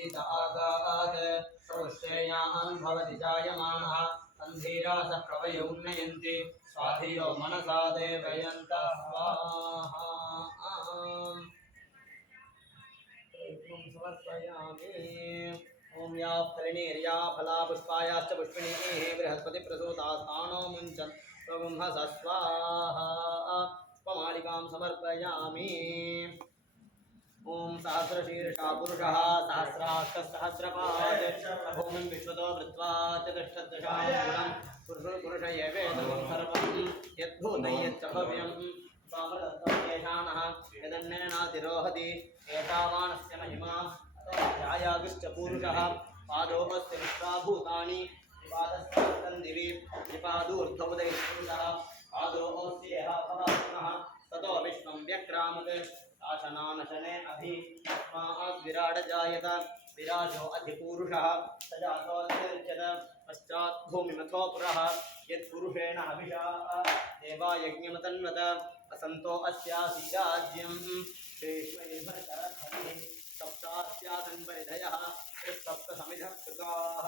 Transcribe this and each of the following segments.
वीत आगाद श्रोष्ठेयान् भवति जायमानः तन्धीरास कवयो उन्नयन्ति स्वाधियो मनसा देवयन्तः स्वाहा समर्पयामि। ओम या फलिनीर्या फला पुष्पायाश्च पुष्पिणीः बृहस्पति प्रसूतास्थानो मुञ्चन् स्वगुंहस स्वाहा स्वमालिकां समर्पयामि। ओम सहस्रशीर्षा पुरुषः सहस्राक्षसहस्रपाद भूमिं विश्वतो वृत्वा चतुष्षदशां गुणं पुरुष एवेदं सर्वं यद्भूतं यच्च भव्यं स्वामदत्तमेषाणः यदन्नेनातिरोहति एतावानस्य महिमा ध्यायागश्च पूरुषः पादोऽस्य विश्वाभूतानि विपादस्तं दिवि विपादूर्ध्वोदयः पादोऽस्येह भवः ततो विश्वं व्यक्रामत् आशनानशने अभि तस्मात् विराड जायत विराजो अधिपूरुषः सजातोऽत्यर्चत पश्चात् भूमिमथो पुरः यत्पुरुषेण हविषा देवा यज्ञमतन्वत असन्तो अस्यासि राज्यं श्रेष्मैर्भरतरधनिः सप्तास्यासन्परिधयः सप्तसमिधः कृताः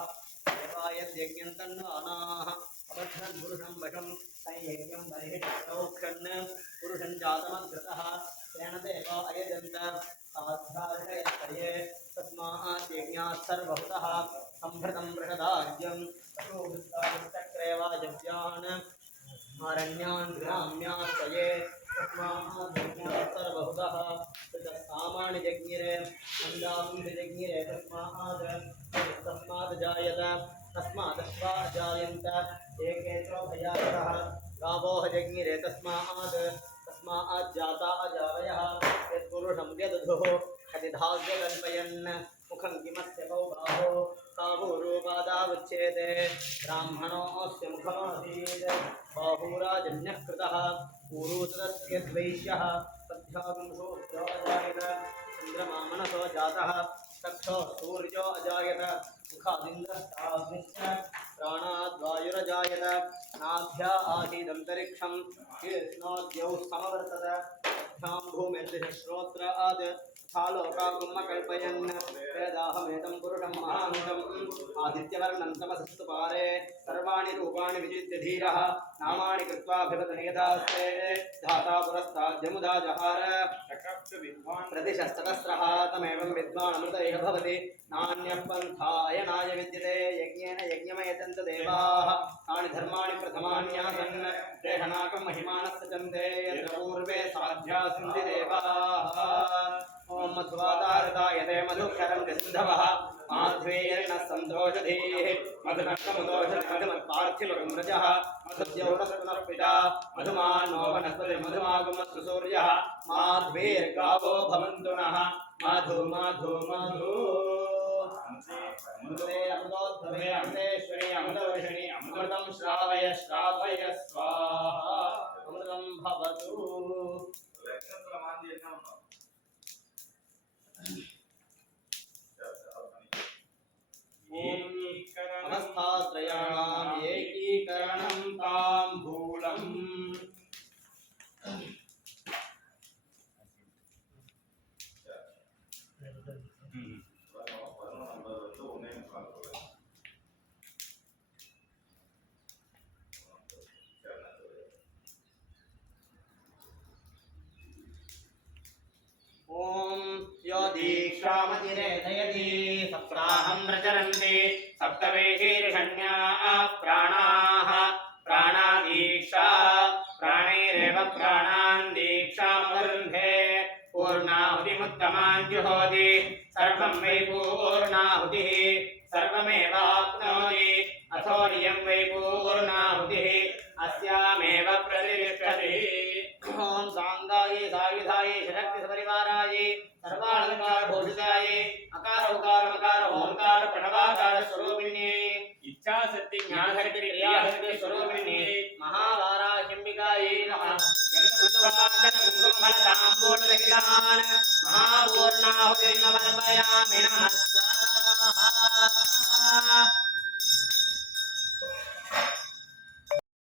देवा यद्यज्ञं तन्वानाः अबद्धन् वशं संयज्ञं बर्हिषौक्षन् पुरुषं जातमग्रतः तेन देवा अयजन्त साध्यार्षयत्पर्ये तस्मात् यज्ञात् सर्वभूतः संभृतं बृहदार्यं पशुभृत्ताचक्रेवाजव्यान् आरण्यान् ग्राम्याश्रये तस्मात् यज्ञात् सर्वभूतः सामानि जज्ञिरे मन्दाकुंसि जज्ञिरे तस्मात् जायत तस्मादश्वा जायन्त एके चोभयातः गावोः जज्ञिरे तस्मात् जाता अजावयः यत्पुरुषं व्यदधुः कतिधाव्यकल्पयन् मुखं किमस्य बाहो कावूरूपादावच्छेदे ब्राह्मणोऽस्य मुखमासीत् बाहूराजन्यः कृतः ऊरूतस्य द्वैष्यः सध्यापुंसोऽस्यो अजायत चन्द्रमा मनसो जातः चक्षो सूर्यो अजायत मुखादिन्द्रश्चाग्निश्च प्राणाद्वायुरजायत नाभ्या आसीदन्तरिक्षं शीर्ष्णोद्यौ समवर्तत तथां भूमिर्दिशश्रोत्राद् लोकाकुम्मकल्पयन् वेदाहमेतं पुरुषं महान्तम् आदित्यवर्णं तमसस्तु पारे सर्वाणि रूपाणि विजित्य धीरः नामानि कृत्वाभिवदनियतास्ते धाता पुरस्ताद्यमुदा जहार प्रतिशस्ततस्रः तमेवं विद्वान् अमृतैः भवति नान्यः पन्थायनाय विद्यते यज्ञेन यज्ञमयतन्त देवाः तानि धर्माणि प्रथमान्यासन् देहनाकं महिमानः सचन्ते यत्र पूर्वे साध्या सन्ति देवाः ओम मध्वादारतायते मधुक्षरं सिन्धवः माध्वेयेन सन्तोषधीः मधुनक्कमुदोषधमधुमत्पार्थिवगम्रजः मधुद्यौरस्पनर्पिता मधुमान्नो वनस्पति मधुमागमत्सूर्यः माध्वेर्गावो भवन्तु नः मधु मधु मधु अमृते अमृतोद्भवे अमृतेश्वरी अमृतवर्षिणि अमृतं श्रावय श्रावय स्वाहा अमृतं भवतु। अवस्थात्रयाणाम् एकीकरणं ताम्बूलम् ओम यो दीक्षामतिरेधयति सप्ताहं प्रचरन्ति सप्तवेशीर्षण्याः प्राणाः प्राणादीक्षा प्राणैरेव प्राणान् दीक्षामवरुन्धे पूर्णाहुतिमुत्तमान् जुहोति सर्वं वै पूर्णाहुतिः सर्वमेवाप्नोति अथो नियं वै पूर्णाहुतिः अस्यामेव प्रतिष्ठति। ओम सांगाये सायुधाये शक्तिसपरिवाराये सर्वालंकारभूषिताये अकार उकार मकार ओंकार प्रणवाकार स्वरूपिण्ये इच्छाशक्ति ज्ञानशक्ति क्रियाशक्ति स्वरूपिण्ये महावाराहिंबिकाये नमः। महापूर्णाहुतिर्नमर्पयामि नमः।